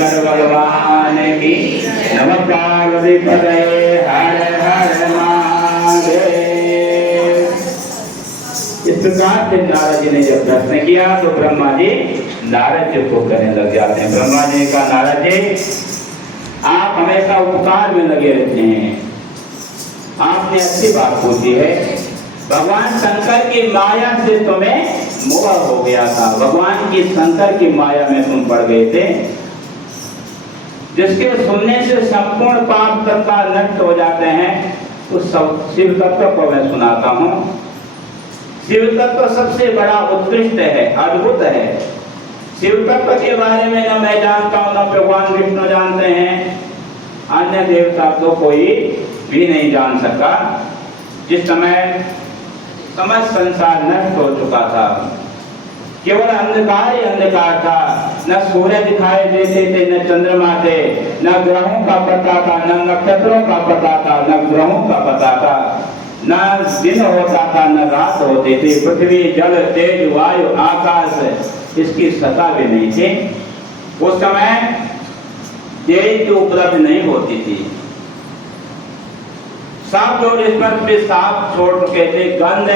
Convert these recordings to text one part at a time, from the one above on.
शंकर भगवान की। नमस्कार हर हर महादेव। इस प्रकार से नारद जी ने जब प्रश्न किया तो ब्रह्मा जी नारद जी को कहने लग जाते हैं। ब्रह्मा जी का नारद जी आप हमेशा उपकार में लगे रहते हैं, आपने अच्छी बात पूछी है। भगवान शंकर की माया से तुम्हें मोह हो गया था, भगवान की शंकर की माया में तुम पड़ गए थे, जिसके सुनने से संपूर्ण पाप तत्व नष्ट हो जाते हैं। उस शिव तत्व को मैं सुनाता हूँ। शिव तत्व सबसे बड़ा उत्कृष्ट है, अद्भुत है। शिव तत्व के बारे में न मैं जानता हूँ, न भगवान विष्णु जानते हैं, अन्य देवता तो कोई भी नहीं जान सका। जिस समय समस्त संसार नष्ट हो चुका था, केवल अंधकार ही अंधकार था, न सूर्य दिखाई देते थे, न चंद्रमा थे, न ग्रहों का पता था, न नक्षत्रों का पता था, न ग्रहों का पता था, न दिन होता था, न रात होती थी। पृथ्वी, जल, तेज, वायु, आकाश इसकी सत्ता भी नहीं थी। उस समय तेज की उपलब्धि नहीं होती थी। सांप और स्पर्श पे सांप छोड़ चुके थे, गंध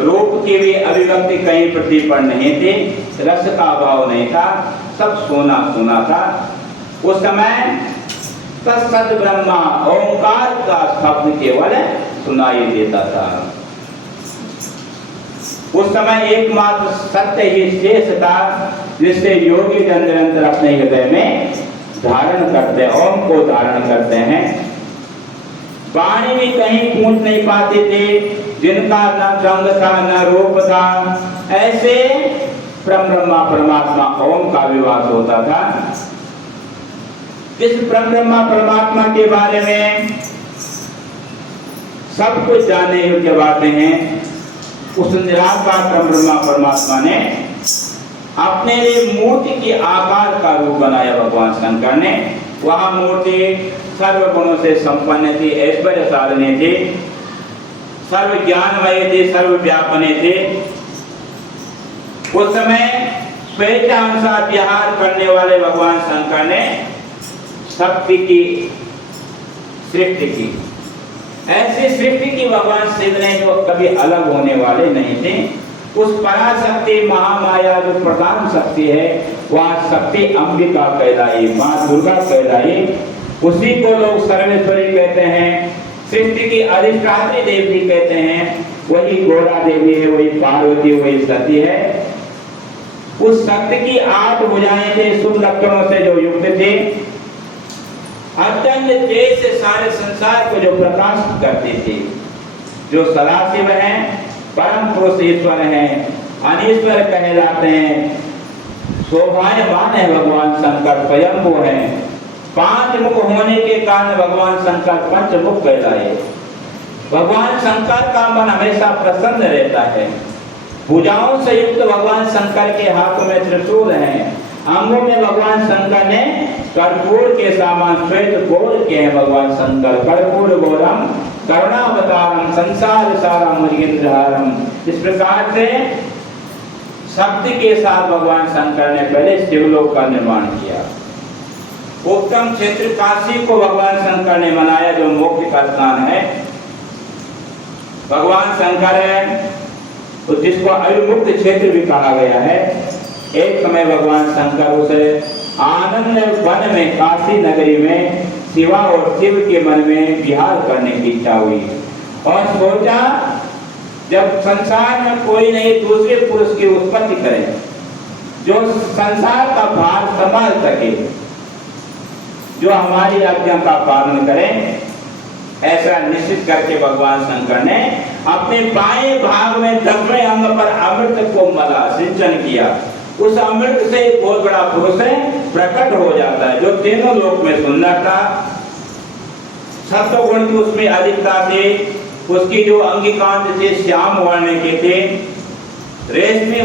रूप की भी अभिव्यक्ति कहीं पृथ्वी पर नहीं थी, रस का अभाव नहीं था, सब सोना सोना था। उस समय तत्सत ब्रह्मा ओंकार का शब्द केवल सुनाई देता था। उस समय एकमात्र सत्य ही शेष था, जिससे योगी निरंतर अपने हृदय में धारण करते, ओम को धारण करते हैं। वाणी भी कहीं पूछ नहीं पाते थे, जिनका न रंग था न रूप था, ऐसे ब्रह्मा परमात्मा ओम का विवास होता था। इस ब्रह्मा परमात्मा के बारे में सब कुछ जानने योग्य बातें हैं। उस निराकार ब्रह्मा परमात्मा ने अपने लिए मूर्ति के आकार का रूप बनाया भगवान शंकर ने। वह मूर्ति सर्व गुणों से संपन्न थी, ऐश्वर्यशालिनी थी, सर्व ज्ञानमय थी, सर्व व्यापने थे। उस समय स्वेच्छानुसार विहार करने वाले भगवान शंकर ने शक्ति की सृष्टि की। ऐसी सृष्टि की भगवान शिव ने जो कभी अलग होने वाले नहीं थे। उस पराशक्ति महामाया जो प्रधान शक्ति है, वह शक्ति अंबिका कहलाई, माँ दुर्गा कहलाई। उसी को लोग सर्वेश्वरी कहते हैं, सृष्टि की अधिष्ठात्री देवी कहते हैं, वही गोरा देवी है, वही पार्वती, वही सती है। उस सत्य की 8 भुजाएं थे, शुभ लक्षणों से जो युक्त थे, अत्यंत तेज से सारे संसार को जो प्रकाशित करते थे, जो सदाशिव हैं, परम पुरुष ईश्वर हैं, अनीश्वर कहे जाते हैं, शोभायमान है भगवान शंकर, स्वयंभू हैं। 5 मुख होने के कारण भगवान शंकर पंचमुख कहलाए। भगवान शंकर का मन हमेशा प्रसन्न रहता है। भुजाओं से युक्त भगवान शंकर के हाथों में त्रिशूल है, अंगों में भगवान शंकर ने कर्पूर के सामान श्वेत गोर के हैं। भगवान शंकर कर्पूर गोरम करुणावतारम संसार सारम मुनिन्द्रहारम। इस प्रकार से शक्ति के साथ भगवान शंकर ने पहले शिवलोक का निर्माण किया। उत्तम क्षेत्र काशी को भगवान शंकर ने बनाया, जो मोक्ष का स्थान है। भगवान शंकर है जिसको अविमुक्त क्षेत्र भी कहा गया है। एक समय भगवान शंकर उस आनंद वन में, काशी नगरी में शिवा और शिव के मन में विहार करने की इच्छा हुई और सोचा, जब संसार में कोई नहीं दूसरे पुरुष की उत्पत्ति करे जो संसार का भार संभाल सके, जो हमारी आज्ञा का पालन करे, ऐसा निश्चित करके भगवान शंकर ने अपने बाएं भाग में 10वें अंग पर अमृत को मला, सिंचन किया। उस अमृत से एक बहुत बड़ा पुरुष प्रकट हो जाता है, जो तीनों लोक में सुंदर था, सत्व गुण की उसमें अधिकता थी, उसकी जो अंगिकांत थे श्याम वर्ण के थे, रेशमी